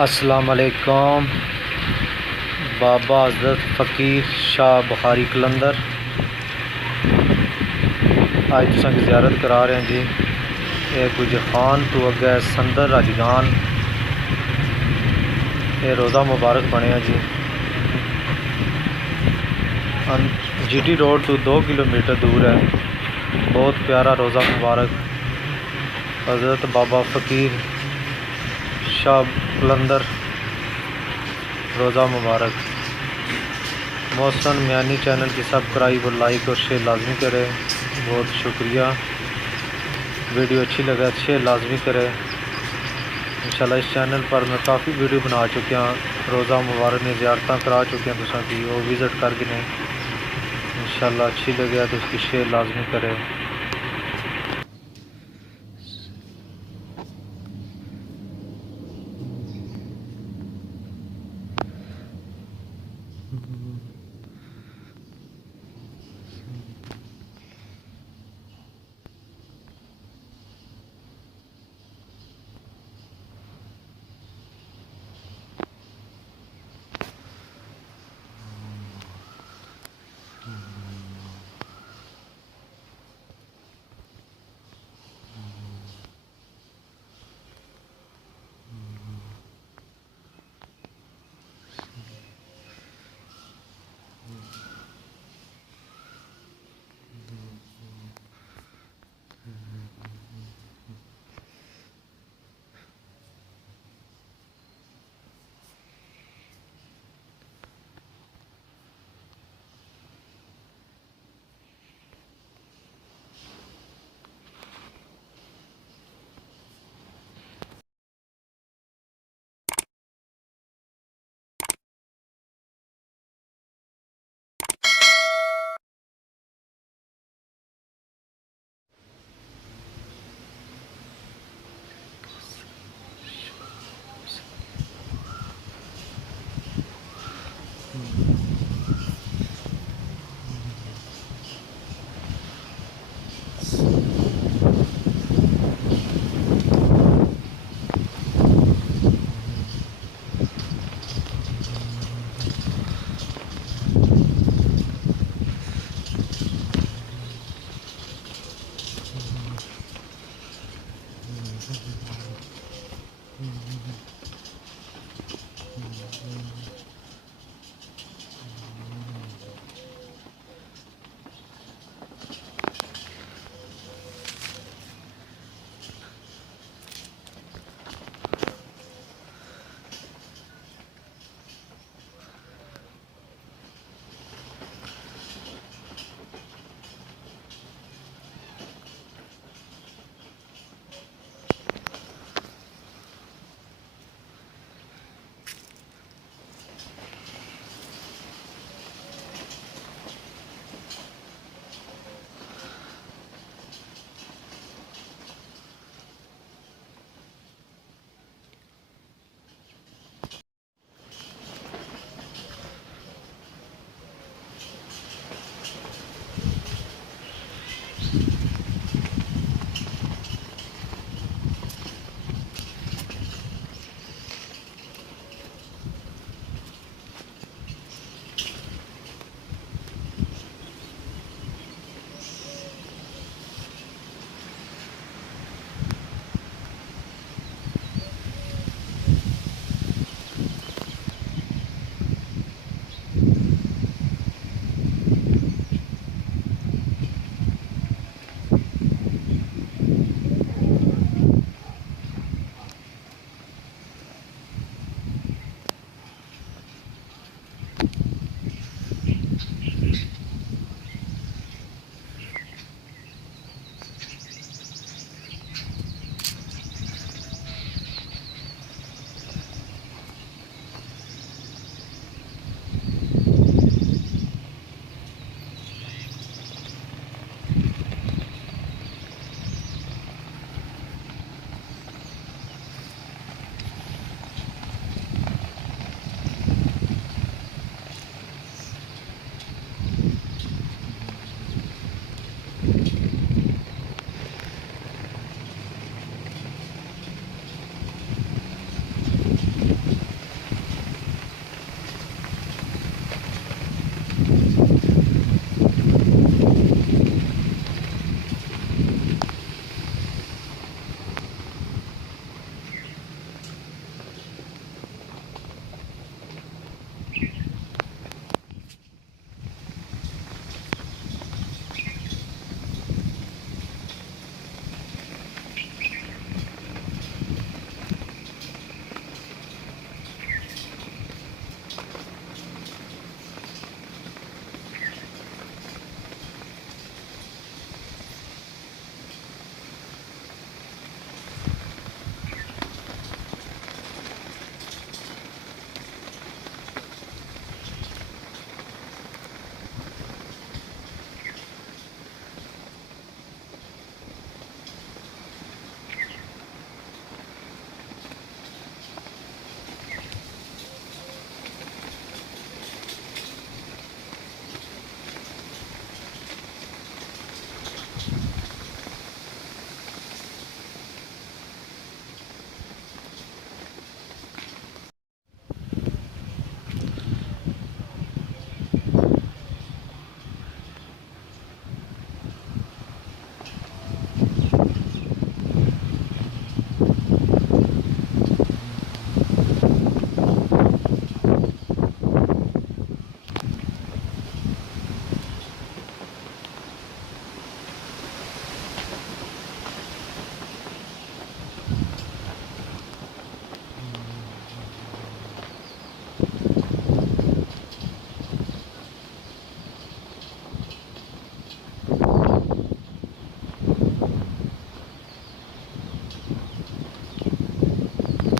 अस्सलाम वालेकुम। बाबा हज़रत फ़कीर शाह बुखारी कलंदर आज तुसां की ज़ियारत करा रहे हैं जी। ये गुजर खान तो अगे संदर राजगान ये रोज़ा मुबारक बने जी। GT रोड तो 2 किलोमीटर दूर है। बहुत प्यारा रोज़ा मुबारक हज़रत बाबा फ़कीर शाह कलंदर रोज़ा मुबारक। मोहसन मियानी चैनल की सब्सक्राइब और लाइक और शेयर लाजमी करें। बहुत शुक्रिया। वीडियो अच्छी लगे शेयर लाजमी करें। इंशाल्लाह इस चैनल पर मैं काफ़ी वीडियो बना चुके हैं। रोज़ा मुबारक ने ज़ियारत करा चुके हैं तुसां की वो विज़िट करके ने इंशाल्लाह अच्छी लगे तो उसकी शेयर लाजमी करें।